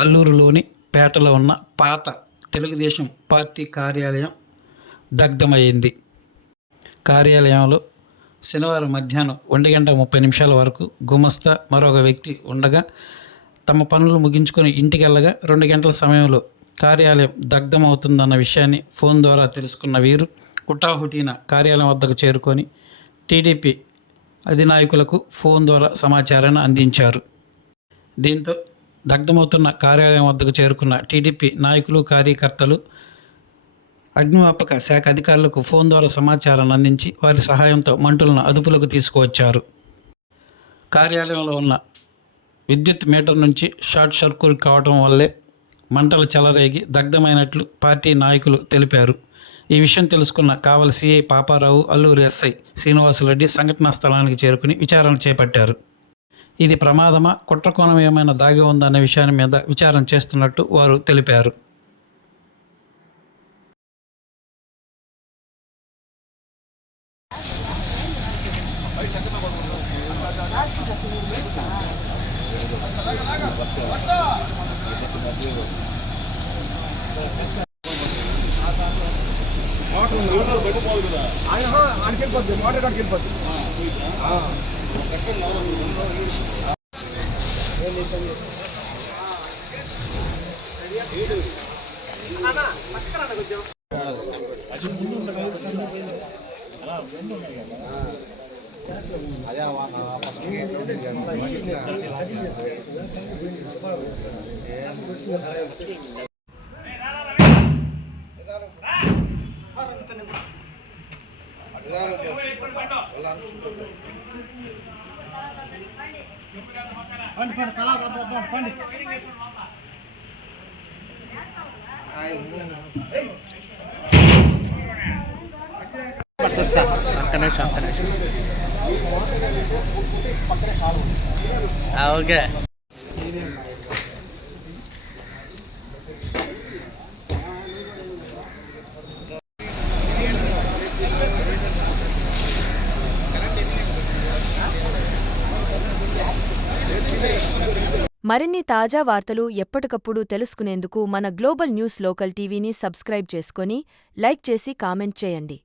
అల్లూరులోని పేటలో ఉన్న పాత తెలుగుదేశం పార్టీ కార్యాలయం దగ్ధమైంది. కార్యాలయంలో శనివారం మధ్యాహ్నం 1:30 వరకు గుమస్తా మరొక వ్యక్తి ఉండగా తమ పనులు ముగించుకొని ఇంటికెళ్ళగా 2 గంటల సమయంలో కార్యాలయం దగ్ధమవుతుందన్న విషయాన్ని ఫోన్ ద్వారా తెలుసుకున్న వీరు హుటాహుటిన కార్యాలయం వద్దకు చేరుకొని టీడీపీ అధినాయకులకు ఫోన్ ద్వారా సమాచారాన్ని అందించారు. దీంతో దగ్ధమవుతున్న కార్యాలయం వద్దకు చేరుకున్న టీడీపీ నాయకులు కార్యకర్తలు అగ్నిమాపక శాఖ అధికారులకు ఫోన్ ద్వారా సమాచారాన్ని అందించి వారి సహాయంతో మంటలను అదుపులోకి తీసుకువచ్చారు. కార్యాలయంలో ఉన్న విద్యుత్ మీటర్ నుంచి షార్ట్ సర్క్యూట్ కావడం వల్లే మంటలు చెలరేగి దగ్ధమైనట్లు పార్టీ నాయకులు తెలిపారు. ఈ విషయం తెలుసుకున్న కావలి సిఐ పాపారావు, అల్లూరు ఎస్ఐ శ్రీనివాసరెడ్డి సంఘటనా స్థలానికి చేరుకుని విచారణ చేపట్టారు. ఇది ప్రమాదమా, కుట్రకోణం ఏమైనా దాగి ఉందా అనే విషయాన్ని మీద విచారణ చేస్తున్నట్టు వారు తెలిపారు. ఓకే. మరిన్ని తాజా వార్తలు ఎప్పటికప్పుడు తెలుసుకునేందుకు మన గ్లోబల్ న్యూస్ లోకల్ టీవీని సబ్స్క్రైబ్ చేసుకొని లైక్ చేసి కామెంట్ చేయండి.